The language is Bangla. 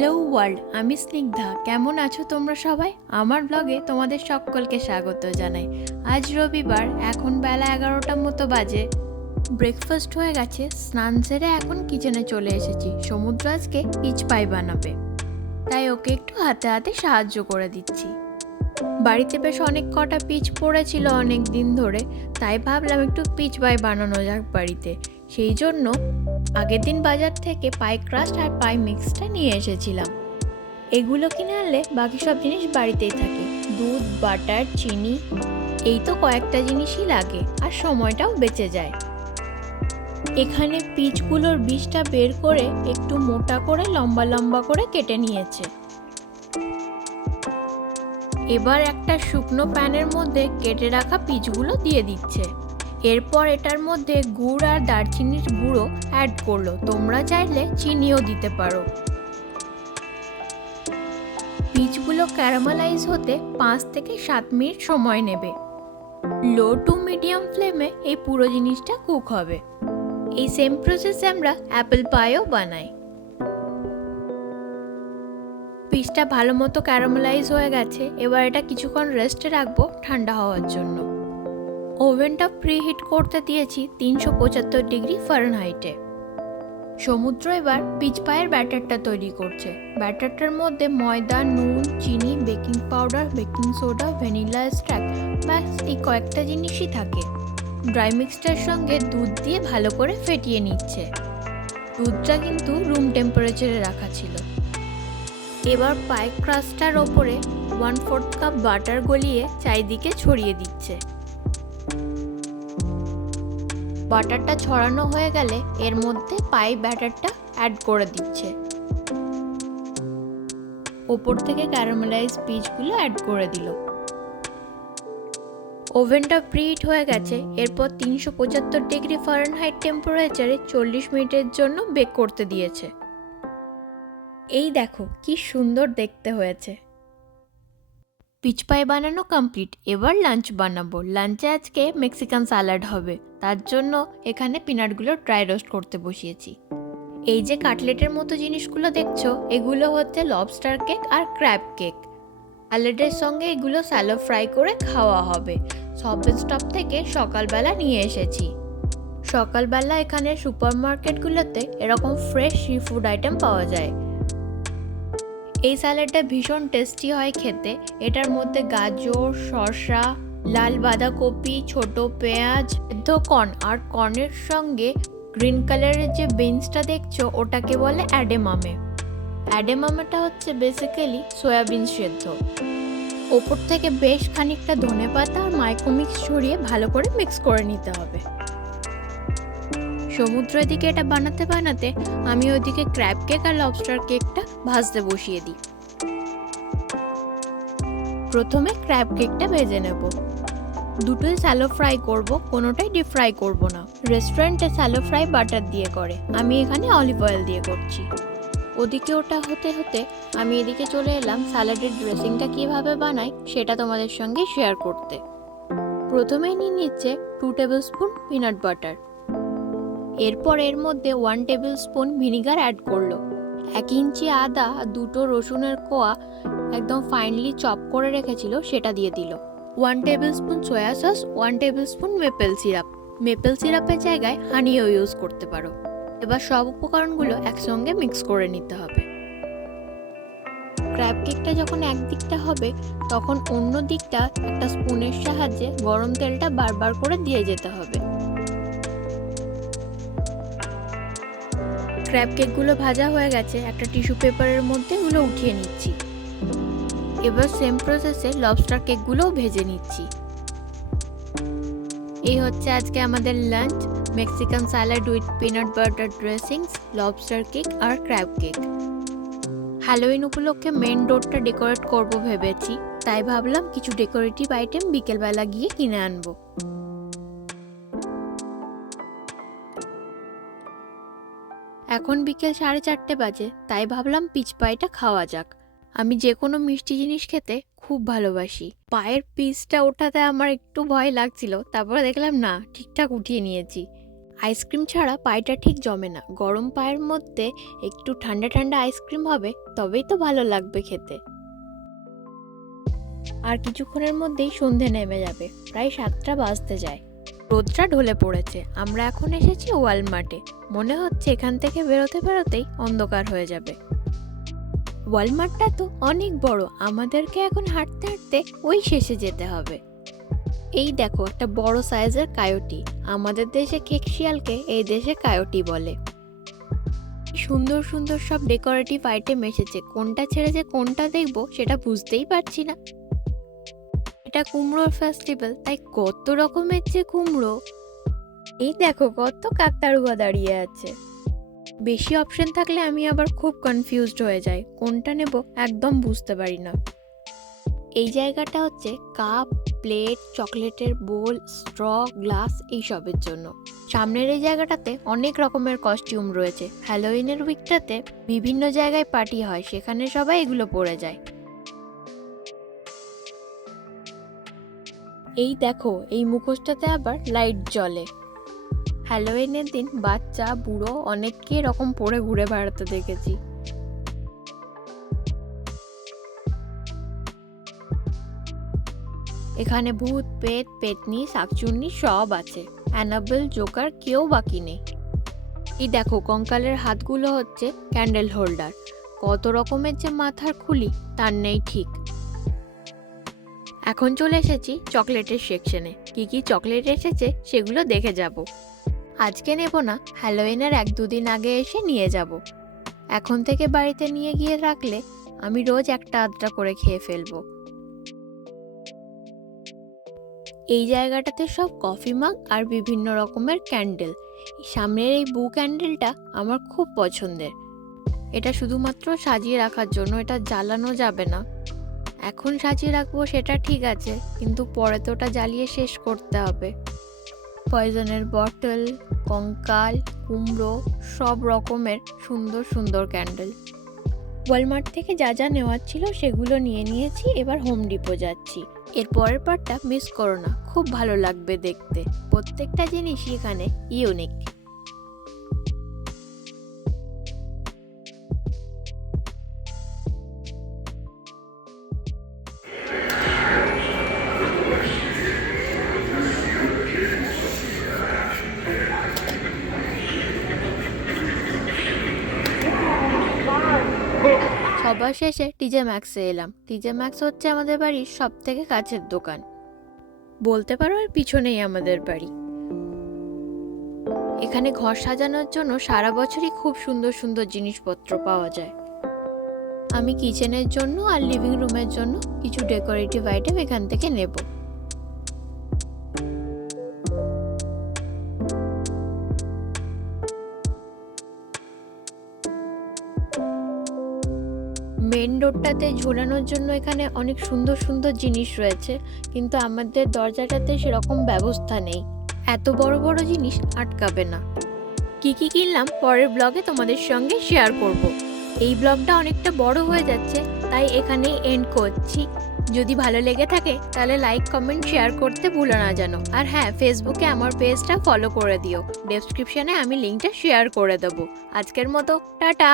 হ্যালো ওয়ার্ল্ড, আমি স্নিগ্ধা। কেমন আছো তোমরা সবাই? আমার ব্লগে তোমাদের সকলকে স্বাগত জানাই। আজ রবিবার, এখন বেলা 11টার মতো বাজে। ব্রেকফাস্ট হয়ে গেছে, স্নান সেরে এখন কিচেনে চলে এসেছি। সমুদ্র আজকে পিচ পাই বানাবে, তাই ওকে একটু হাতে হাতে সাহায্য করে দিচ্ছি। বাড়িতে বেশ অনেক কটা পিচ পড়েছিল অনেক দিন ধরে, তাই ভাবলাম একটু পিচ পাই বানানো যাক বাড়িতে। সেই জন্য আগের দিন বাজার থেকে পাই ক্রাস্ট আর পাই মিক্সটা নিয়ে এসেছিলাম। এগুলো কিনে আনলে বাকি সব জিনিস বাড়িতেই থাকে। দুধ, বাটার, চিনি, এই তো কয়েকটা জিনিসই লাগে, আর সময়টাও বেঁচে যায়। এখানে পিচগুলোর বীজটা বের করে একটু মোটা করে লম্বা লম্বা করে কেটে নিয়েছে। এবার একটা শুকনো প্যানের মধ্যে কেটে রাখা পিচগুলো দিয়ে দিচ্ছে। এরপর এটার মধ্যে গুড় আর দারচিনির গুঁড়ো অ্যাড করলো। তোমরা চাইলে চিনিও দিতে পারো। পিচগুলো ক্যারামেলাইজ হতে 5 থেকে 7 মিনিট সময় নেবে। লো টু মিডিয়াম ফ্লেমে এই পুরো জিনিসটা কুক হবে। এই সেম প্রসেসে আমরা অ্যাপেল পাইও বানাই। পিচটা ভালো মতো ক্যারামেলাইজ হয়ে গেছে। এবার এটা কিছুক্ষণ রেস্টে রাখবো ঠান্ডা হওয়ার জন্য। ওভেনটা প্রিহিট করতে দিয়েছি 375 ডিগ্রি ফারেনহাইটে। সমুদ্র এবার পিচ পায়ের ব্যাটারটা তৈরি করছে। ব্যাটারটার মধ্যে ময়দা, নুন, চিনি, baking powder, baking soda, vanilla extract, ব্যাস এই কয়েকটা জিনিসই থাকে। ড্রাই মিক্সটার সঙ্গে দুধ দিয়ে ভালো করে ফেটিয়ে নিচ্ছে। দুধটা কিন্তু রুম টেম্পারেচারে রাখা ছিল। এবার পাই ক্রাস্টটার ওপরে 1/4 কাপ বাটার গলিয়ে চারিদিকে ছড়িয়ে দিচ্ছে। বাটারটা ছড়ানো হয়ে গেলে এর মধ্যে পাই ব্যাটারটা অ্যাড করে দিচ্ছে। ওপর থেকে ক্যারামেলাইজ পিচগুলো অ্যাড করে দিল। ওভেনটা প্রিহিট হয়ে গেছে। এরপর 375 ডিগ্রি ফারেনহাইট টেম্পারেচারে 40 মিনিটের জন্য বেক করতে দিয়েছে। এই দেখো কি সুন্দর দেখতে হয়েছে। পিচ পাই বানানো কমপ্লিট। এবার লাঞ্চ বানাবো। লাঞ্চে আজকে মেক্সিকান স্যালাড হবে। তার জন্য এখানে পিনাটগুলো ড্রাই রোস্ট করতে বসিয়েছি। এই যে কাটলেটের মতো জিনিসগুলো দেখছো, এগুলো হচ্ছে লবস্টার কেক আর ক্র্যাব কেক। স্যালাডের সঙ্গে এগুলো স্যালো ফ্রাই করে খাওয়া হবে। শপিং স্টপ থেকে সকালবেলা নিয়ে এসেছি। সকালবেলা এখানে সুপারমার্কেটগুলোতে এরকম ফ্রেশ সি ফুড আইটেম পাওয়া যায়। এই স্যালাডটা ভীষণ টেস্টি হয় খেতে। এটার মধ্যে গাজর, শসা, লাল বাঁধাকপি, ছোট পেঁয়াজ, সেদ্ধ কর্ন, আর কর্নের সঙ্গে গ্রিন কালারের যে বিনসটা দেখছো ওটাকে বলে অ্যাডেমামে। অ্যাডেমামেটা হচ্ছে বেসিক্যালি সয়াবিন সেদ্ধ। ওপর থেকে বেশ খানিকটা ধনেপাতা আর মাইক্রোমিক্স ছড়িয়ে ভালো করে মিক্স করে নিতে হবে। সমুদ্রের দিকে এটা বানাতে বানাতে আমি ওইদিকে ক্র্যাব কেক আর লবস্টার কেকটা ভাজতে বসিয়ে দিই। প্রথমে ক্র্যাব কেকটা ভেজে নেব। দুটোই স্যালো ফ্রাই করব, কোনোটাই ডিপ ফ্রাই করব না। রেস্টুরেন্টে স্যালো ফ্রাই বাটার দিয়ে করে, আমি এখানে অলিভ অয়েল দিয়ে করছি। ওদিকে ওটা হতে হতে আমি এদিকে চলে এলাম স্যালাডের ড্রেসিংটা কিভাবে বানাই সেটা তোমাদের সঙ্গে শেয়ার করতে। প্রথমেই নিয়ে নিচ্ছে 2 টেবিল স্পুন পিনাট বাটার। এরপর এর মধ্যে 1 টেবিল স্পুন ভিনিগার অ্যাড করলো। 1 ইঞ্চি আদা আর 2টো রসুনের কোয়া একদম ফাইনলি চপ করে রেখেছিল সেটা দিয়ে দিল। 1 table spoon soya sauce, 1 table spoon maple syrup. Maple সিরাপের জায়গায় হানিও ইউজ করতে পারো। এবার সব উপকরণগুলো একসঙ্গে মিক্স করে নিতে হবে। ক্র্যাব কেকটা যখন একদিকটা হবে তখন অন্য দিকটা একটা স্পুনের সাহায্যে গরম তেলটা বারবার করে দিয়ে যেতে হবে। ক্র্যাব কেকগুলো ভাজা হয়ে গেছে। একটা টিস্যু পেপারের মধ্যে এগুলো উঠিয়ে নিচ্ছি। এবার সেম প্রসেসে লবস্টার কেকগুলোও ভেজে নিচ্ছি। এই হচ্ছে আজকে আমাদের lunch, Mexican salad with peanut butter dressings, lobster cake আর ক্র্যাব কেক। হ্যালোউইন উপলক্ষে মেন ডোরটা ডেকোরেট করব ভেবেছি, তাই ভাবলাম কিছু ডেকোরেটিভ আইটেম বিকেলবেলা গিয়ে কিনে আনবো। এখন বিকেল 4:30 বাজে, তাই ভাবলাম পিচ পাইটা খাওয়া যাক। আমি যে কোনো মিষ্টি জিনিস খেতে খুব ভালোবাসি। পায়ের পিসটা ওঠাতে আমার একটু ভয় লাগছিল, তারপরে দেখলাম না, ঠিকঠাক উঠিয়ে নিয়েছি। আইসক্রিম ছাড়া পায়েটা ঠিক জমে না। গরম পায়ের মধ্যে একটু ঠান্ডা ঠান্ডা আইসক্রিম হবে, তবেই তো ভালো লাগবে খেতে। আর কিছুক্ষণের মধ্যেই সন্ধে নেমে যাবে, প্রায় 7টা বাজতে যায়। রোদটা ঢলে পড়েছে। আমরা এখন এসেছি ওয়ালমার্টে। মনে হচ্ছে এখান থেকে বেরোতে বেরোতেই অন্ধকার হয়ে যাবে। ওয়ালমার্টটা তো অনেক বড়, আমাদেরকে এখন হাঁটতে হাঁটতে ওই শেষে যেতে হবে। এই দেখো একটা বড় সাইজের কায়োটি। আমাদের দেশে খেকশিয়ালকে এই দেশে কায়োটি বলে। সুন্দর সুন্দর সব ডেকোরেটিভ আইটেম এসেছে, কোনটা ছেড়ে যে কোনটা দেখবো সেটা বুঝতেই পারছি না। এটা কুমড়োর ফেস্টিভ্যাল, তাই কত রকমের যে কুমড়ো। এই দেখো কত কাকতাড়ুয়া দাঁড়িয়ে আছে। বেশি অপশন থাকলে আমি আবার খুব কনফিউজড হয়ে যাই, কোনটা নেব একদম বুঝতে পারি না। এই জায়গাটা হচ্ছে কাপ, প্লেট, চকলেটের বোল, স্ট্র, গ্লাস এইসবের জন্য। সামনের এই জায়গাটাতে অনেক রকমের কস্টিউম রয়েছে। হ্যালোউইনের উইকটাতে বিভিন্ন জায়গায় পার্টি হয়, সেখানে সবাই এগুলো পরে যায়। এই দেখো এই মুখোশটাতে আবার লাইট জ্বলে। হ্যালোউইনের দিন বাচ্চা বুড়ো অনেককে এরকম পরে ঘুরে বেড়াতে দেখেছি। এখানে ভূত, পেট, পেতনি, শাকচুন্নি সব আছে। অ্যানাবেল, জোকার কেউ বাকি নেই। এই দেখো কঙ্কালের হাতগুলো হচ্ছে ক্যান্ডেল হোল্ডার। কত রকমের যে মাথার খুলি তার নেই ঠিক। এখন চলে এসেছি চকলেটের সেকশনে। কি কি চকলেট এসেছে সেগুলো দেখে যাব। আজকে নেব না, হ্যালোউইনের 1-2 দিন আগে এসে নিয়ে যাব। এখন থেকে বাড়িতে নিয়ে গিয়ে রাখলে আমি রোজ একটা আধটা করে খেয়ে ফেলবো। এই জায়গাটাতে সব কফি মাগ আর বিভিন্ন রকমের ক্যান্ডেল। সামনের এই বু ক্যান্ডেলটা আমার খুব পছন্দের। এটা শুধুমাত্র সাজিয়ে রাখার জন্য, এটা জ্বালানো যাবে না। এখন সাজিয়ে রাখবো সেটা ঠিক আছে, কিন্তু পরে তো ওটা জ্বালিয়ে শেষ করতে হবে। পয়জনের বটল, কঙ্কাল, কুমড়ো, সব রকমের সুন্দর সুন্দর ক্যান্ডেল। ওয়ালমার্ট থেকে যা যা নেওয়ার ছিল সেগুলো নিয়ে নিয়েছি, এবার হোম ডিপো যাচ্ছি। এর পরের পার্টটা মিস করো না, খুব ভালো লাগবে দেখতে। প্রত্যেকটা জিনিসই এখানে ইউনিক। সবার শেষে টিজে ম্যাক্সে এলাম। টিজে ম্যাক্স হচ্ছে আমাদের বাড়ির সব থেকে কাছের দোকান, বলতে পারো এর পিছনেই আমাদের বাড়ি। এখানে ঘর সাজানোর জন্য সারা বছরই খুব সুন্দর সুন্দর জিনিসপত্র পাওয়া যায়। আমি কিচেনের জন্য আর লিভিং রুমের জন্য কিছু ডেকোরেটিভ আইটেম এখান থেকে নেব। মেন ডোরটাতে ঝোলানোর জন্য এখানে অনেক সুন্দর সুন্দর জিনিস রয়েছে, কিন্তু আমাদের দরজাটাতে সেরকম ব্যবস্থা নেই। এত বড় বড় জিনিস আটকাবে না। কি কি কিনলাম পরের ব্লগে তোমাদের সঙ্গে শেয়ার করব। এই ব্লগটা অনেকটা বড় হয়ে যাচ্ছে, তাই এখানেই এন্ড করছি। যদি ভালো লেগে থাকে তাহলে লাইক, কমেন্ট, শেয়ার করতে ভুলো না যেন। আর হ্যাঁ, ফেসবুকে আমার পেজটা ফলো করে দিও। ডেসক্রিপশনে আমি লিঙ্কটা শেয়ার করে দেবো। আজকের মতো টাটা।